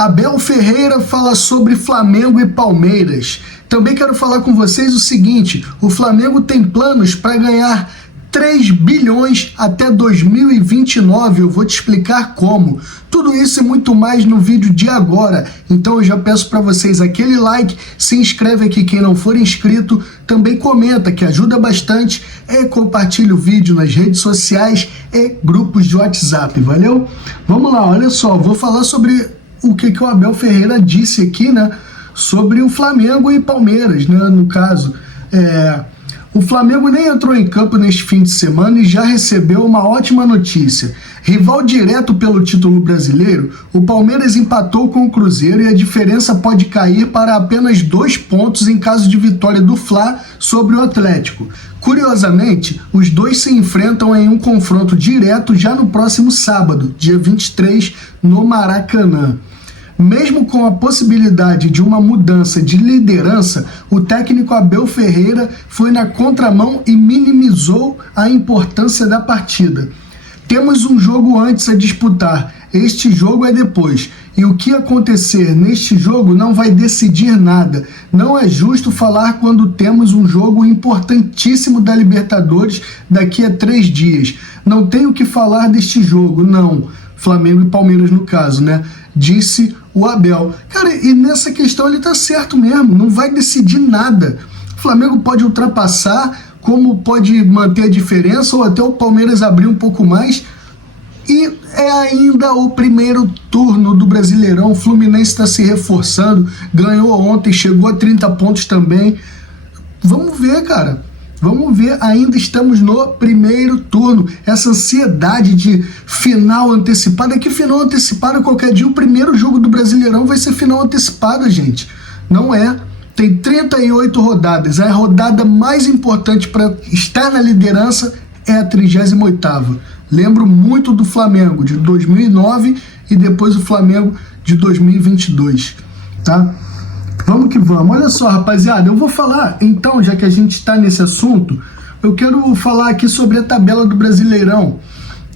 Abel Ferreira fala sobre Flamengo e Palmeiras. Também quero falar com vocês o seguinte: o Flamengo tem planos para ganhar 3 bilhões até 2029, eu vou te explicar como. Tudo isso e muito mais no vídeo de agora. Então eu já peço para vocês aquele like, se inscreve aqui quem não for inscrito, também comenta que ajuda bastante, e compartilha o vídeo nas redes sociais e grupos de WhatsApp, valeu? Vamos lá, olha só, vou falar sobre o que o Abel Ferreira disse aqui, né, sobre o Flamengo e Palmeiras, né, no caso. O Flamengo nem entrou em campo neste fim de semana e já recebeu uma ótima notícia. Rival direto pelo título brasileiro, o Palmeiras empatou com o Cruzeiro e a diferença pode cair para apenas 2 pontos em caso de vitória do Fla sobre o Atlético. Curiosamente, os dois se enfrentam em um confronto direto já no próximo sábado, dia 23, no Maracanã. Mesmo com a possibilidade de uma mudança de liderança, o técnico Abel Ferreira foi na contramão e minimizou a importância da partida. Temos um jogo antes a disputar, este jogo é depois, e o que acontecer neste jogo não vai decidir nada. Não é justo falar quando temos um jogo importantíssimo da Libertadores daqui a 3 dias. Não tenho o que falar deste jogo, não. Flamengo e Palmeiras no caso, né? Disse o Abel. Cara, e nessa questão ele tá certo mesmo, não vai decidir nada. O Flamengo pode ultrapassar, como pode manter a diferença, ou até o Palmeiras abrir um pouco mais. E é ainda o primeiro turno do Brasileirão, o Fluminense está se reforçando, ganhou ontem, chegou a 30 pontos também. Vamos ver, cara. Vamos ver, ainda estamos no primeiro turno. Essa ansiedade de final antecipada, que final antecipada qualquer dia, o primeiro jogo do Brasileirão vai ser final antecipada, gente. Não é. Tem 38 rodadas. A rodada mais importante para estar na liderança é a 38ª. Lembro muito do Flamengo de 2009 e depois o Flamengo de 2022, tá? Vamos que vamos. Olha só, rapaziada, eu vou falar, então, já que a gente está nesse assunto, eu quero falar aqui sobre a tabela do Brasileirão,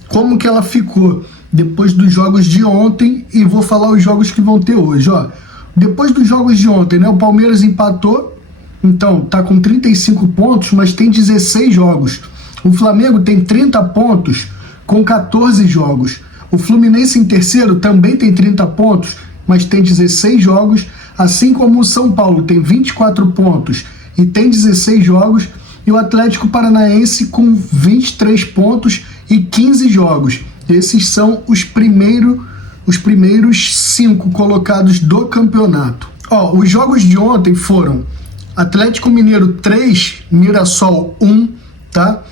como que ela ficou depois dos jogos de ontem, e vou falar os jogos que vão ter hoje, ó. Depois dos jogos de ontem, né, o Palmeiras empatou, então tá com 35 pontos, mas tem 16 jogos. O Flamengo tem 30 pontos com 14 jogos. O Fluminense em terceiro também tem 30 pontos, mas tem 16 jogos. Assim como o São Paulo tem 24 pontos e tem 16 jogos, e o Atlético Paranaense com 23 pontos e 15 jogos. Esses são os primeiros 5 colocados do campeonato. Ó, os jogos de ontem foram Atlético Mineiro 3, Mirassol 1, tá?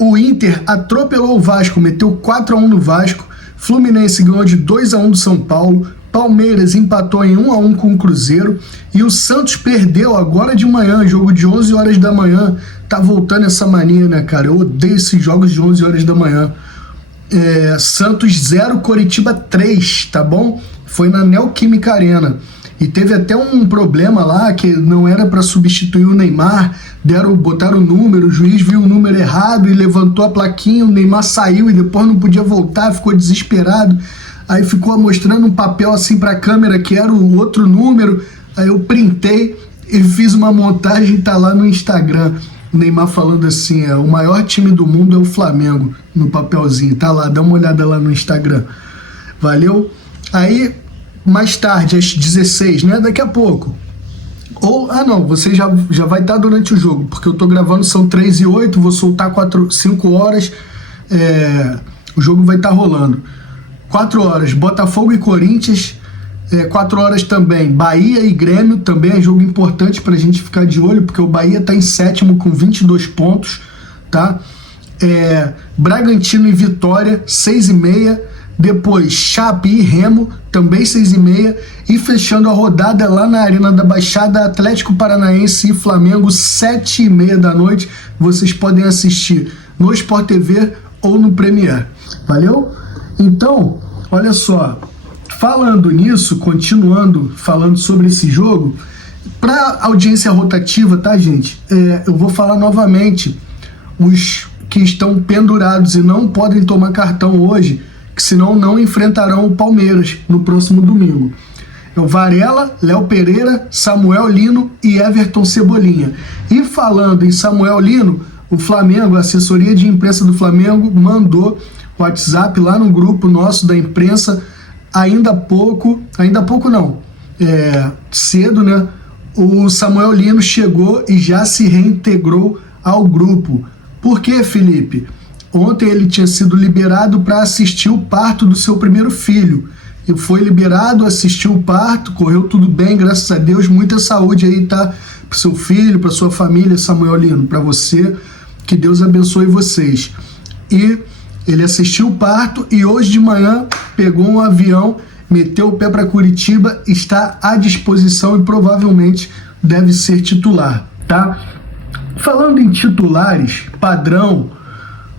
O Inter atropelou o Vasco, meteu 4-1 no Vasco. Fluminense ganhou de 2-1 do São Paulo. Palmeiras empatou em 1-1 com o Cruzeiro, e o Santos perdeu agora de manhã, jogo de 11 horas da manhã. Tá voltando essa mania, né, cara? Eu odeio esses jogos de 11 horas da manhã. Santos 0, Coritiba 3, tá bom? Foi na Neoquímica Arena. E teve até um problema lá, que não era para substituir o Neymar, botaram o número, o juiz viu o número errado e levantou a plaquinha, o Neymar saiu e depois não podia voltar, ficou desesperado. Aí ficou mostrando um papel assim para a câmera que era o outro número. Aí eu printei e fiz uma montagem, tá lá no Instagram. O Neymar falando assim, o maior time do mundo é o Flamengo, no papelzinho. Tá lá, dá uma olhada lá no Instagram. Valeu? Aí, mais tarde, às 16, né? Daqui a pouco. Ou, não, você já vai estar durante o jogo, porque eu tô gravando, são 3h08, vou soltar 5 horas. O jogo vai estar rolando. 4 horas, Botafogo e Corinthians. 4 horas também, Bahia e Grêmio, também é jogo importante pra gente ficar de olho, porque o Bahia tá em 7º com 22 pontos, tá? Bragantino e Vitória, 6h30. Depois, Chape e Remo, também 6h30. E fechando a rodada lá na Arena da Baixada, Atlético Paranaense e Flamengo, 7h30 da noite. Vocês podem assistir no Sport TV ou no Premiere. Valeu? Então, olha só, falando nisso, continuando falando sobre esse jogo, para audiência rotativa, tá, gente? Eu vou falar novamente, os que estão pendurados e não podem tomar cartão hoje, que senão não enfrentarão o Palmeiras no próximo domingo. É o Varela, Léo Pereira, Samuel Lino e Everton Cebolinha. E falando em Samuel Lino, o Flamengo, a assessoria de imprensa do Flamengo, mandou WhatsApp lá no grupo nosso da imprensa, cedo, né? O Samuel Lino chegou e já se reintegrou ao grupo. Por quê, Felipe? Ontem ele tinha sido liberado para assistir o parto do seu primeiro filho. Ele foi liberado, assistiu o parto, correu tudo bem, graças a Deus. Muita saúde aí, tá? Para seu filho, para sua família, Samuel Lino, para você. Que Deus abençoe vocês. E ele assistiu o parto e hoje de manhã pegou um avião, meteu o pé para Curitiba, está à disposição e provavelmente deve ser titular, tá? Falando em titulares, padrão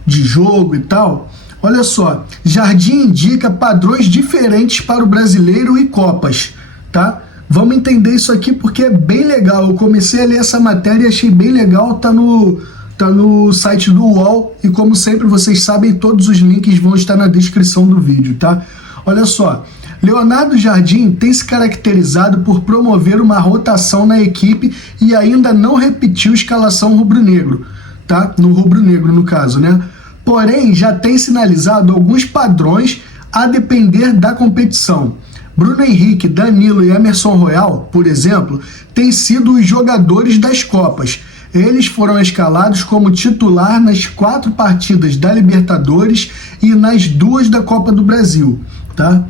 de jogo e tal, olha só, Jardim indica padrões diferentes para o Brasileiro e Copas, tá? Vamos entender isso aqui porque é bem legal. Eu comecei a ler essa matéria e achei bem legal, tá no site do UOL e como sempre vocês sabem, todos os links vão estar na descrição do vídeo, tá? Olha só, Leonardo Jardim tem se caracterizado por promover uma rotação na equipe e ainda não repetiu escalação rubro-negro, tá? No rubro-negro, no caso, né? Porém, já tem sinalizado alguns padrões a depender da competição. Bruno Henrique, Danilo e Emerson Royal, por exemplo, têm sido os jogadores das Copas. Eles foram escalados como titular nas 4 partidas da Libertadores e nas 2 da Copa do Brasil, tá?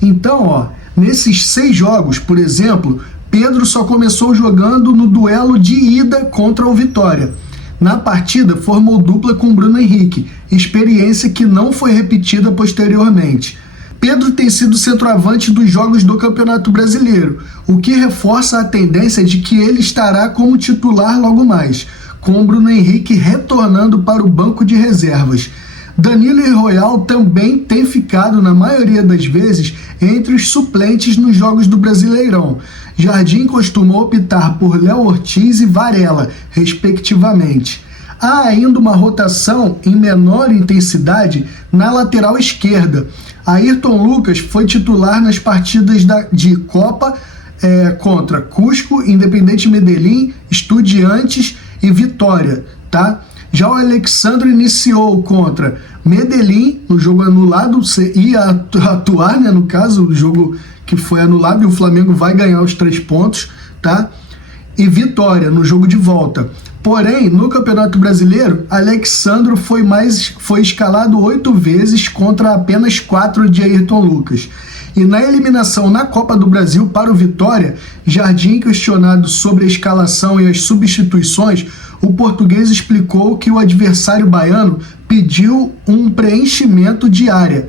Então, ó, nesses 6 jogos, por exemplo, Pedro só começou jogando no duelo de ida contra o Vitória. Na partida, formou dupla com Bruno Henrique, experiência que não foi repetida posteriormente. Pedro tem sido centroavante dos jogos do Campeonato Brasileiro, o que reforça a tendência de que ele estará como titular logo mais, com Bruno Henrique retornando para o banco de reservas. Danilo e Royal também têm ficado, na maioria das vezes, entre os suplentes nos jogos do Brasileirão. Jardim costuma optar por Léo Ortiz e Varela, respectivamente. Há ainda uma rotação em menor intensidade na lateral esquerda. Ayrton Lucas foi titular nas partidas de Copa contra Cusco, Independente Medellín, Estudiantes e Vitória, tá? Já o Alexandre iniciou contra Medellín, no jogo anulado, ia atuar, né, no caso, o jogo que foi anulado, e o Flamengo vai ganhar os 3 pontos, tá? E Vitória, no jogo de volta. Porém, no Campeonato Brasileiro, Alexandre foi escalado 8 vezes contra apenas 4 de Ayrton Lucas. E na eliminação na Copa do Brasil para o Vitória, Jardim, questionado sobre a escalação e as substituições, o português explicou que o adversário baiano pediu um preenchimento de área.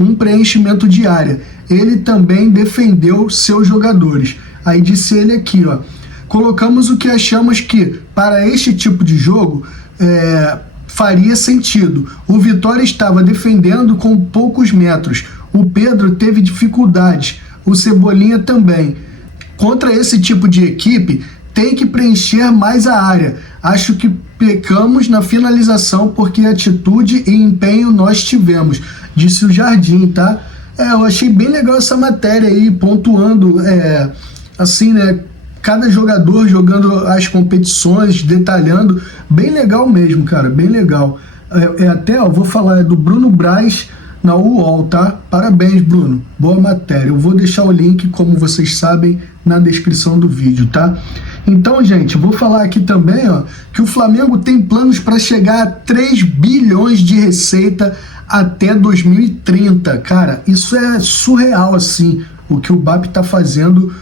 Um preenchimento de área. Ele também defendeu seus jogadores. Aí disse ele aqui, ó: colocamos o que achamos que, para este tipo de jogo, faria sentido. O Vitória estava defendendo com poucos metros. O Pedro teve dificuldades. O Cebolinha também. Contra esse tipo de equipe, tem que preencher mais a área. Acho que pecamos na finalização porque atitude e empenho nós tivemos, disse o Jardim, tá? Eu achei bem legal essa matéria aí, pontuando, assim, né, cada jogador jogando as competições, detalhando, bem legal mesmo, cara, bem legal. Vou falar do Bruno Braz na UOL, tá? Parabéns, Bruno, boa matéria. Eu vou deixar o link, como vocês sabem, na descrição do vídeo, tá? Então, gente, vou falar aqui também, ó, que o Flamengo tem planos para chegar a 3 bilhões de receita até 2030. Cara, isso é surreal, assim, o que o BAP tá fazendo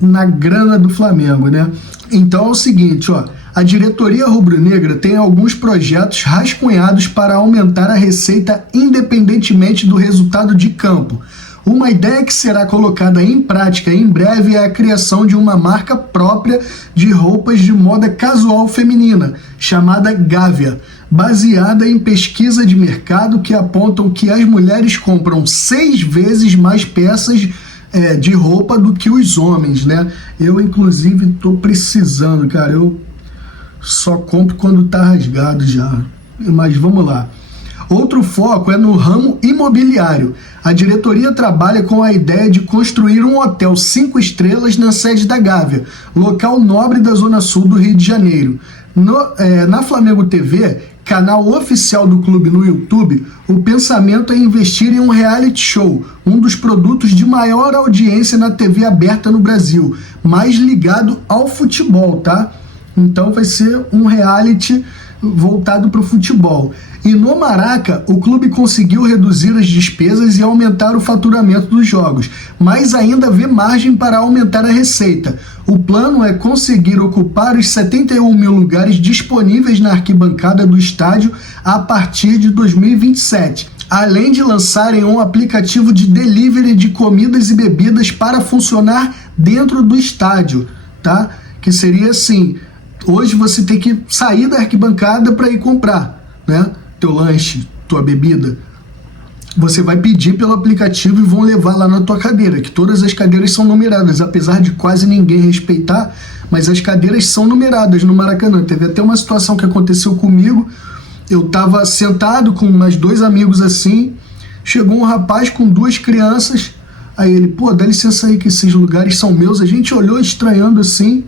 na grana do Flamengo, né? Então é o seguinte, ó, a diretoria rubro-negra tem alguns projetos rascunhados para aumentar a receita independentemente do resultado de campo. Uma ideia que será colocada em prática em breve é a criação de uma marca própria de roupas de moda casual feminina, chamada Gávea, baseada em pesquisa de mercado que apontam que as mulheres compram 6 vezes mais peças de roupa do que os homens, né? Eu, inclusive, tô precisando, cara. Eu só compro quando tá rasgado já. Mas vamos lá. Outro foco é no ramo imobiliário. A diretoria trabalha com a ideia de construir um hotel 5 estrelas na sede da Gávea, local nobre da Zona Sul do Rio de Janeiro. Na Flamengo TV, canal oficial do clube no YouTube, o pensamento é investir em um reality show, um dos produtos de maior audiência na TV aberta no Brasil, mais ligado ao futebol, tá? Então vai ser um reality voltado para o futebol. E no Maraca, o clube conseguiu reduzir as despesas e aumentar o faturamento dos jogos, mas ainda vê margem para aumentar a receita. O plano é conseguir ocupar os 71 mil lugares disponíveis na arquibancada do estádio a partir de 2027, além de lançarem um aplicativo de delivery de comidas e bebidas para funcionar dentro do estádio, tá? Que seria assim, hoje você tem que sair da arquibancada para ir comprar, né? Teu lanche, tua bebida, você vai pedir pelo aplicativo e vão levar lá na tua cadeira, que todas as cadeiras são numeradas, apesar de quase ninguém respeitar, mas as cadeiras são numeradas no Maracanã. Teve até uma situação que aconteceu comigo, eu tava sentado com mais 2 amigos assim, chegou um rapaz com 2 crianças, aí ele, pô, dá licença aí que esses lugares são meus. A gente olhou estranhando assim,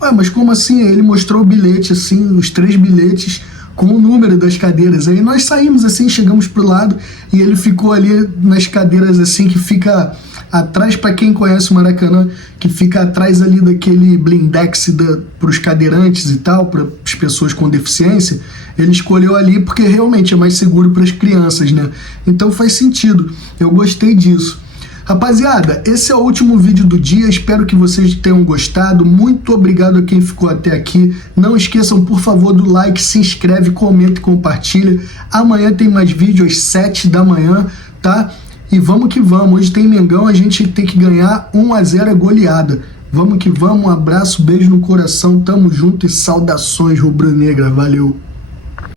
ué, mas como assim? Aí ele mostrou o bilhete assim, os 3 bilhetes, com o número das cadeiras. Aí nós saímos assim, chegamos pro lado e ele ficou ali nas cadeiras assim, que fica atrás, para quem conhece o Maracanã, que fica atrás ali daquele blindex para os cadeirantes e tal, para as pessoas com deficiência. Ele escolheu ali porque realmente é mais seguro para as crianças, né? Então faz sentido, eu gostei disso. Rapaziada, esse é o último vídeo do dia, espero que vocês tenham gostado, muito obrigado a quem ficou até aqui, não esqueçam por favor do like, se inscreve, comenta e compartilha, amanhã tem mais vídeo às 7 da manhã, tá? E vamos que vamos, hoje tem Mengão, a gente tem que ganhar 1-0 a goleada, vamos que vamos, um abraço, beijo no coração, tamo junto e saudações rubro-negra, valeu!